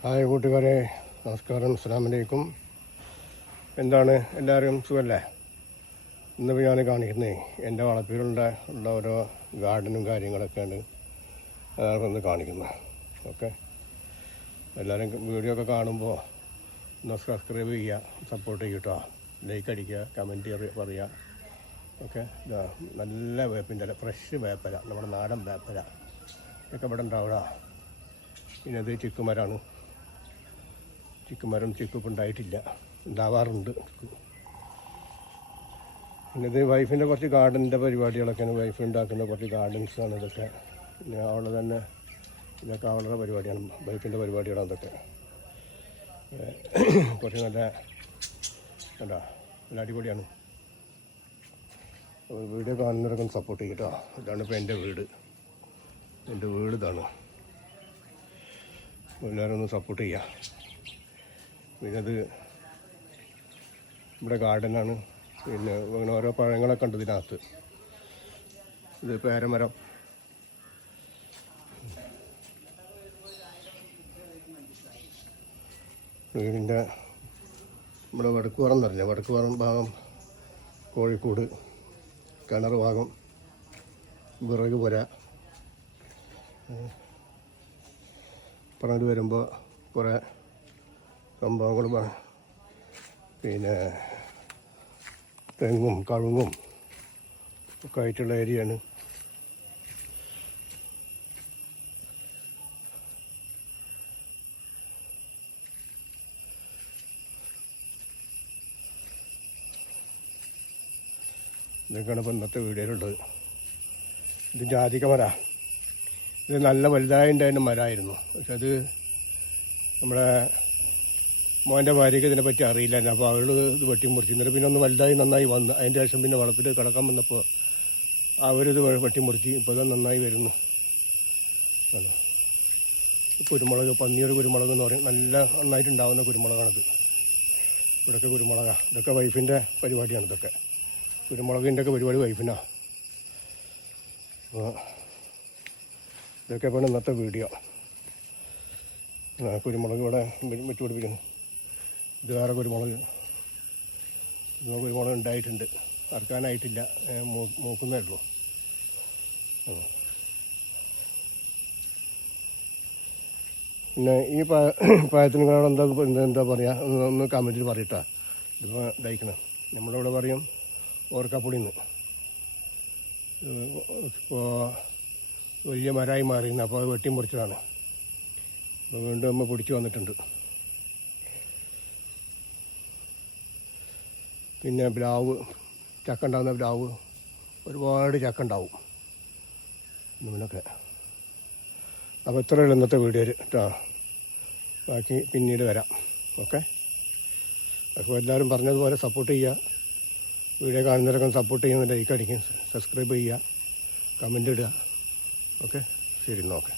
Hi കൂട്ടുകാരെ, നമസ്കാരം, അസ്സലാമു അലൈക്കും. എന്താണ് എല്ലാവരും സുഖമല്ലേ? ഇന്നിപ്പോൾ ഞാൻ കാണിക്കുന്നത് എൻ്റെ വളപ്പിലുള്ള ഓരോ ഗാർഡനും കാര്യങ്ങളൊക്കെയാണ് അതാണ് ഒന്ന് കാണിക്കുന്നത്. ഓക്കെ, എല്ലാവരും വീഡിയോ ഒക്കെ കാണുമ്പോൾ ഒന്ന് സബ്സ്ക്രൈബ് ചെയ്യുക, സപ്പോർട്ട് ചെയ്യട്ടോ, ലൈക്ക് അടിക്കുക, കമൻറ്റ് പറയുക. ഓക്കെ, നല്ല വേപ്പിൻ്റെ ഫ്രഷ് വേപ്പല, നമ്മുടെ നാടൻ വേപ്പല ഒക്കെ ഇവിടെ ഉണ്ടാവുക. പിന്നെ അത് ചിക്കുമരമാണ്. ചിക്കുമരം ചിക്കുപ്പ് ഉണ്ടായിട്ടില്ല, ഉണ്ടാവാറുണ്ട്. പിന്നെ ഇത് വൈഫിൻ്റെ കുറച്ച് ഗാർഡൻ്റെ പരിപാടികളൊക്കെയാണ്. വൈഫ് ഉണ്ടാക്കുന്ന കുറച്ച് ഗാർഡൻസാണ് ഇതൊക്കെ. പിന്നെ അവളെ തന്നെ ഇതൊക്കെ അവളുടെ പരിപാടിയാണ്, വൈഫിൻ്റെ പരിപാടികളാണ് ഇതൊക്കെ. കുറച്ച് നല്ല എന്താ നല്ല അടിപൊളിയാണ്. വീഡിയോ കാണുന്നവരൊക്കെ സപ്പോർട്ട് ചെയ്യട്ടോ. ഇതാണ് ഇപ്പോൾ എൻ്റെ വീട് ഇതാണ്. എല്ലാവരും ഒന്ന് സപ്പോർട്ട് ചെയ്യുക. പിന്നെ അത് ഇവിടെ ഗാർഡനാണ്. പിന്നെ അങ്ങനെ ഓരോ പഴങ്ങളൊക്കെ ഉണ്ട് ഇതിനകത്ത്. ഇത് പേരമരം, വീടിൻ്റെ നമ്മുടെ വടക്കുപുറം എന്നറിയില്ല, വടക്കുപുറം ഭാഗം കോഴിക്കോട്, കിണർ ഭാഗം, വിറക് പുര. പറഞ്ഞിട്ട് വരുമ്പോൾ കുറേ സംഭവങ്ങൾ, പിന്നെ തെങ്ങും കഴുങ്ങും ഒക്കെ ആയിട്ടുള്ള ഏരിയയാണ്. ഇതൊക്കെയാണ് ഇപ്പോൾ ഇന്നത്തെ വീഡിയോയിലുള്ളത്. ഇത് ജാതിക്ക മരം. ഇത് നല്ല വലുതായിട്ടുണ്ടായിരുന്ന മരമായിരുന്നു. പക്ഷെ അത് നമ്മുടെ മോൻ്റെ ഭാര്യയ്ക്ക് ഇതിനെപ്പറ്റി അറിയില്ലായിരുന്നു. അപ്പോൾ അവൾ ഇത് വെട്ടി മുറിച്ചിരുന്നിട്ട് പിന്നെ ഒന്ന് വലുതായി നന്നായി വന്നു. അതിൻ്റെ ശേഷം പിന്നെ വളപ്പിൽ കിടക്കാൻ വന്നപ്പോൾ അവരിത് വെട്ടിമുറിച്ച് ഇപ്പോൾ ഇത് നന്നായി വരുന്നു. കുരുമുളക്, പന്നിയൊരു കുരുമുളക് എന്ന് പറയും, നല്ല നന്നായിട്ടുണ്ടാവുന്ന കുരുമുളകാണിത്. ഇവിടെയൊക്കെ കുരുമുളകാണ്. ഇതൊക്കെ വൈഫിൻ്റെ പരിപാടിയാണ്. ഇതൊക്കെ കുരുമുളകിൻ്റെ ഒക്കെ പരിപാടി വൈഫിനാണ്. അപ്പോൾ ഇതൊക്കെ ഇപ്പോൾ ഇന്നത്തെ വീഡിയോ. കുരുമുളക് ഇവിടെ വെച്ച് പിടിപ്പിക്കുന്നു. ഇത് വേറെ കുരുമുളക്. കുരുമുളക് ഉണ്ടായിട്ടുണ്ട്, അറക്കാനായിട്ടില്ല, മൂക്കുന്നേ ഉള്ളൂ. പിന്നെ ഈ പ്രായത്തിന് എന്താ പറയുക, ഒന്ന് കമൻറ്റിൽ പറയട്ടാ. ഇതിപ്പോൾ ഇതായിക്കണം, നമ്മളിവിടെ പറയും ഓർക്കാപ്പൊടിന്ന്. ഇപ്പോൾ വലിയ മരമായി മാറിയിരുന്നു. അപ്പോൾ അത് വെട്ടി മുറിച്ചതാണ്. അപ്പോൾ വീണ്ടും നമ്മൾ പിടിച്ച് വന്നിട്ടുണ്ട്. പിന്നെ പ്ലാവ്, ചക്ക ഉണ്ടാകുന്ന പ്ലാവ്, ഒരുപാട് ചക്ക ഉണ്ടാവും ഇതിനൊക്കെ. അപ്പോൾ ഇത്രയുള്ള ഇന്നത്തെ വീഡിയോയിൽ കേട്ടോ. ബാക്കി പിന്നീട് വരാം. ഓക്കെ, അപ്പോൾ എല്ലാവരും പറഞ്ഞതുപോലെ സപ്പോർട്ട് ചെയ്യുക. വീഡിയോ കാണുന്നവരൊക്കെ സപ്പോർട്ട് ചെയ്യുന്ന, ലൈക്ക് അടിക്കും, സബ്സ്ക്രൈബ് ചെയ്യുക, കമൻ്റ് ഇടുക. ഓക്കെ, ശരി, എന്നാൽ ഓക്കെ.